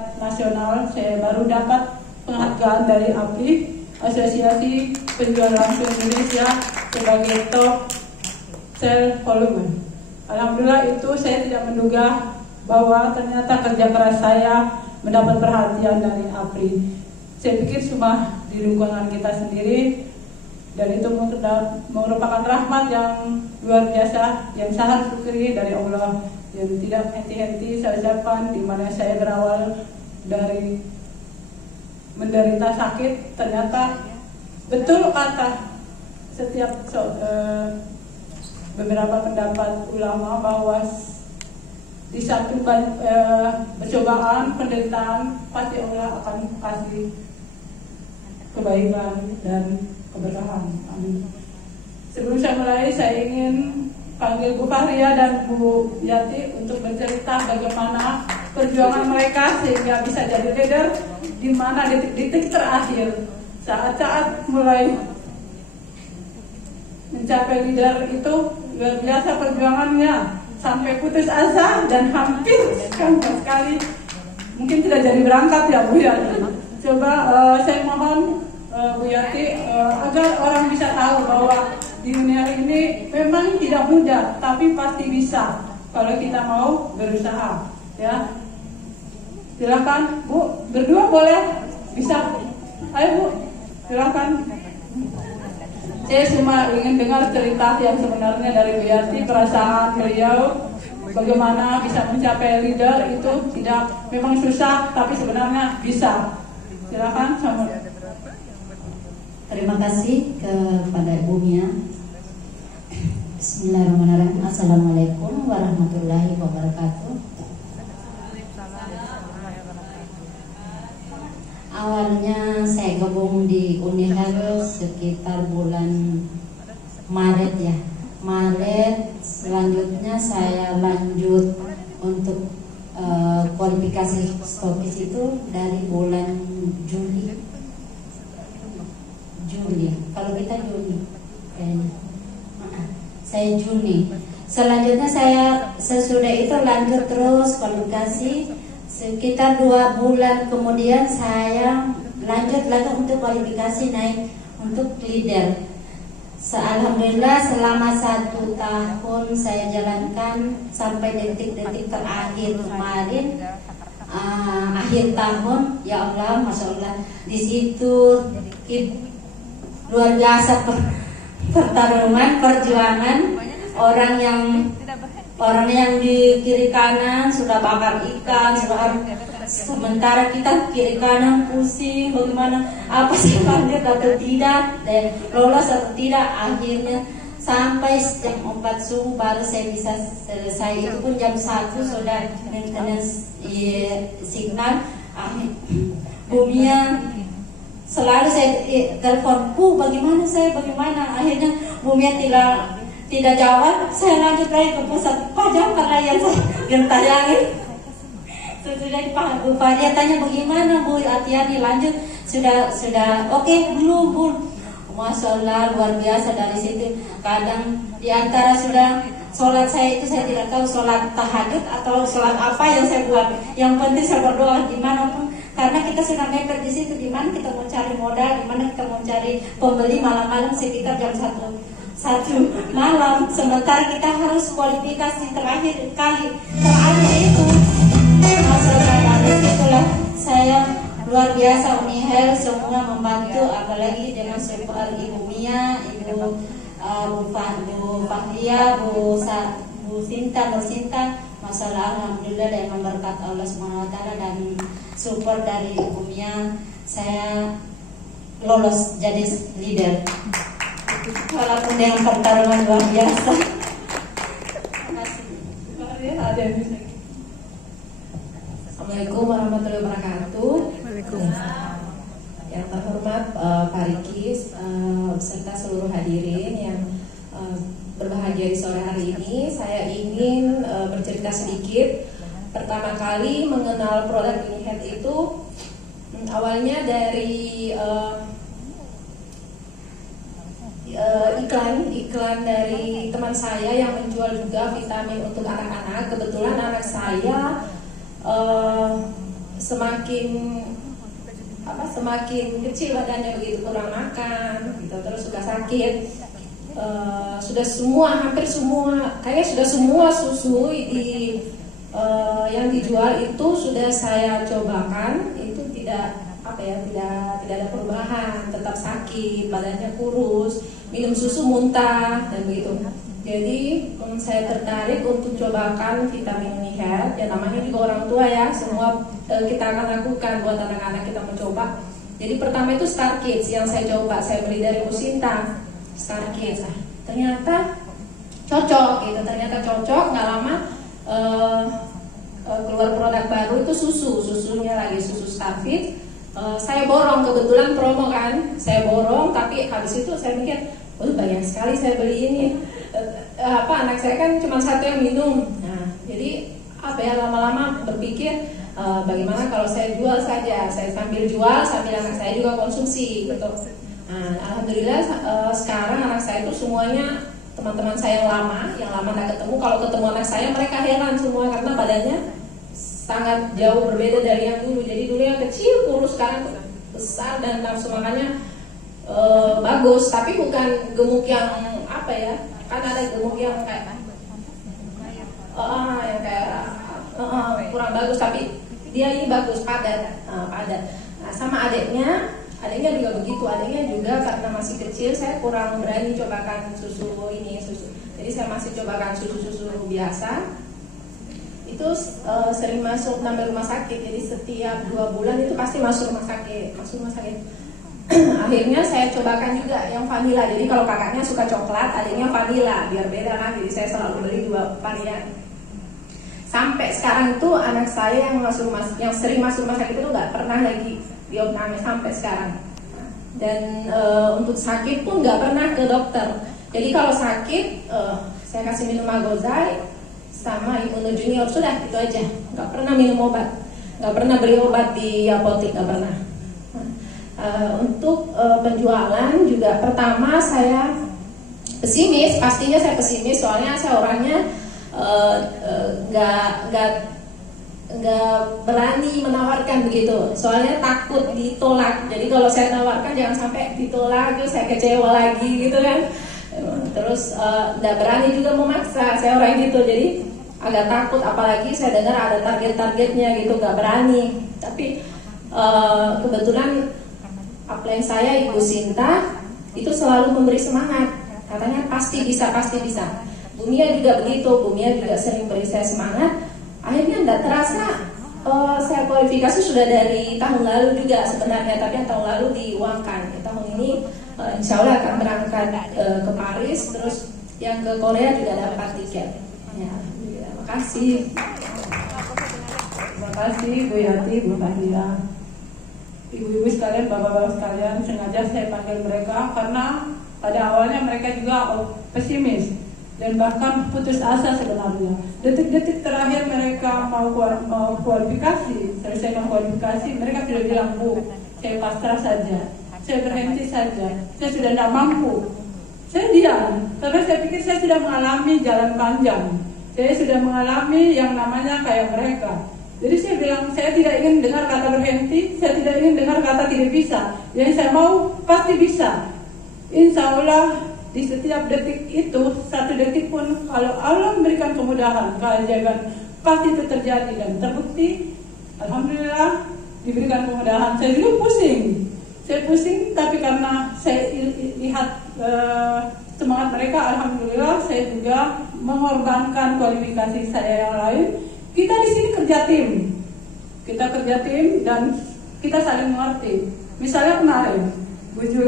tingkat nasional saya baru dapat penghargaan dari API, Asosiasi Penjual Langsung Indonesia, sebagai top sell volume. Alhamdulillah, itu saya tidak menduga bahwa ternyata kerja keras saya mendapat perhatian dari APRI. Saya pikir cuma di lingkungan kita sendiri, dan itu merupakan rahmat yang luar biasa yang saya harus syukuri dari Allah, yang tidak henti-henti saya ucapkan, di mana saya berawal dari menderita sakit. Ternyata betul kata setiap beberapa pendapat ulama bahwa di satu percobaan, penderitaan, pasti Allah akan kasih kebaikan dan keberkahan. Amin. Sebelum saya mulai, saya ingin panggil Bu Fahria dan Bu Yati untuk bercerita bagaimana perjuangan mereka sehingga bisa jadi leader, di mana detik-detik terakhir saat-saat mulai mencapai leader itu luar biasa perjuangannya, sampai putus asa dan hampir sekali mungkin tidak jadi berangkat ya Bu Yati. Coba saya mohon Bu Yati, agar orang bisa tahu bahwa di dunia ini memang tidak mudah, tapi pasti bisa kalau kita mau berusaha. Ya, silakan Bu, berdua boleh, bisa. Ayo Bu, silakan. Saya cuma ingin dengar cerita yang sebenarnya dari Bu Yati, perasaan beliau bagaimana bisa mencapai leader itu tidak memang susah, tapi sebenarnya bisa. Silakan sama. Terima kasih kepada Ibu Mia. Bismillahirrahmanirrahim. Assalamualaikum warahmatullahi wabarakatuh. Awalnya saya gabung di Unihel sekitar bulan Maret ya. Maret, selanjutnya saya lanjut untuk kualifikasi stokis itu dari bulan Juli. Kalau kita Juni kayaknya. Saya Juni. Selanjutnya saya sesudah itu lanjut terus kualifikasi. Sekitar 2 bulan kemudian saya lanjut lagi untuk kualifikasi naik untuk leader. Alhamdulillah selama 1 tahun saya jalankan sampai detik-detik terakhir kemarin. Akhir tahun, ya Allah, masya Allah, di situ luar biasa pertarungan, perjuangan. Orang yang di kiri kanan sudah bakar ikan, sementara kita kiri kanan pusing bagaimana, apa sih lanjut atau tidak, dan lolos atau tidak. Akhirnya sampai jam 4 subuh baru saya bisa selesai. Itu pun jam 1 sudah maintenance signal. Bu Mia selalu saya telepon, Bu bagaimana saya, bagaimana. Akhirnya Bu Mia tidak jawab, saya lanjut lagi ke pusat pajak karena yang saya gentayangin. Sudah Bu Fahria tanya bagaimana Bu Atiani, lanjut sudah oke, belum Bu. Masya Allah, luar biasa. Dari situ kadang diantara sudah sholat saya itu saya tidak tahu sholat tahajud atau sholat apa yang saya buat. Yang penting saya berdoa dimanapun, karena kita sudah mepet di situ. Di mana kita mau cari modal, di mana kita mau cari pembeli malam-malam sekitar jam 1 malam, sementara kita harus kualifikasi terakhir itu. Masalah dari itulah saya luar biasa. Unihel semua membantu, apalagi dengan support Ibu Mia, Ibu Fahria, Bu Sinta, masalah alhamdulillah dengan berkat Allah SWT dan support dari Ibu Mia, saya lolos jadi leader. Walaupun dengan pertarungan luar biasa. Assalamualaikum warahmatullahi wabarakatuh. Yang terhormat Pak Riki beserta seluruh hadirin yang berbahagia di sore hari ini, saya ingin bercerita sedikit. Pertama kali mengenal produk Unihel itu awalnya dari iklan dari teman saya yang menjual juga vitamin untuk anak-anak. Kebetulan anak saya semakin kecil badannya, begitu kurang makan gitu, terus sudah sakit. Hampir semua kayaknya sudah semua susu yang dijual itu sudah saya cobakan, itu tidak ada perubahan, tetap sakit, badannya kurus, minum susu muntah dan begitu. Jadi saya tertarik untuk cobakan vitamin Health, ya namanya juga orang tua ya, semua kita akan lakukan buat anak-anak kita mencoba. Jadi pertama itu Star Kids yang saya coba, saya beli dari Bu Sinta, Star Kids. Ternyata cocok gitu, nggak lama keluar produk baru itu susunya lagi susu Starfit. Saya borong, kebetulan promo kan, saya borong, tapi habis itu saya mikir, banyak sekali saya beli ini. Anak saya kan cuma satu yang minum. Nah, jadi lama-lama berpikir bagaimana kalau saya jual saja, saya sambil jual sambil anak saya juga konsumsi gitu. Nah, alhamdulillah sekarang anak saya itu semuanya teman-teman saya yang lama nggak ketemu, kalau ketemu anak saya mereka heran semua karena badannya sangat jauh berbeda dari yang dulu. Jadi dulu yang kecil kurus, sekarang besar dan nafsu makannya bagus, tapi bukan gemuk yang kan ada gemuk yang kayak kurang bagus, tapi dia ini bagus, padat. Nah, sama adiknya juga begitu. Adiknya juga karena masih kecil, saya kurang berani cobakan susu. Jadi saya masih cobakan susu biasa. Itu sering masuk nambah rumah sakit. Jadi setiap 2 bulan itu pasti masuk rumah sakit. Akhirnya saya cobakan juga yang vanilla. Jadi kalau kakaknya suka coklat, adiknya vanilla, biar beda kan. Jadi saya selalu beli 2 varian. Sampai sekarang itu anak saya yang sering masuk rumah sakit itu nggak pernah lagi diopname sampai sekarang. Dan untuk sakit pun nggak pernah ke dokter. Jadi kalau sakit saya kasih minum Magozai sama Immuno Junior, sudah itu aja. Nggak pernah minum obat, nggak pernah beli obat di apotek, nggak pernah. Untuk penjualan juga pertama saya pesimis, pastinya saya pesimis soalnya saya orangnya nggak berani menawarkan begitu, soalnya takut ditolak. Jadi kalau saya nawarkan jangan sampai ditolak, terus saya kecewa lagi gitu kan. Terus nggak berani juga memaksa, saya orang gitu, jadi agak takut. Apalagi saya dengar ada target-targetnya gitu, nggak berani. Tapi kebetulan upline saya Ibu Sinta itu selalu memberi semangat, katanya pasti bisa. Bu Mia juga begitu, Bu Mia juga sering beri saya semangat. Akhirnya tidak terasa saya kualifikasi sudah dari tahun lalu juga sebenarnya, tapi yang tahun lalu diuangkan. Tahun ini insya Allah akan berangkat ke Paris, terus yang ke Korea juga dapat tiket. Ya, terima kasih. Terima kasih Bu Yati, Bu Fahila. Ibu-ibu sekalian, bapak-bapak sekalian, sengaja saya panggil mereka karena pada awalnya mereka juga pesimis dan bahkan putus asa sebenarnya. Detik-detik terakhir mereka mau kualifikasi, selesai kualifikasi, mereka sudah bilang, Bu, saya pasrah saja, saya berhenti saja, saya sudah tidak mampu. Saya diam, karena saya pikir saya sudah mengalami jalan panjang, saya sudah mengalami yang namanya kayak mereka. Jadi saya bilang, saya tidak ingin dengar kata berhenti, saya tidak ingin dengar kata tidak bisa. Yang saya mau pasti bisa. Insya Allah di setiap detik itu, 1 detik pun kalau Allah memberikan kemudahan, keajaiban, pasti itu terjadi dan terbukti. Alhamdulillah diberikan kemudahan. Saya juga pusing, tapi karena saya lihat semangat mereka, alhamdulillah saya juga mengorbankan kualifikasi saya yang lain. Kita di sini kerja tim dan kita saling mengerti. Misalnya kemarin Bu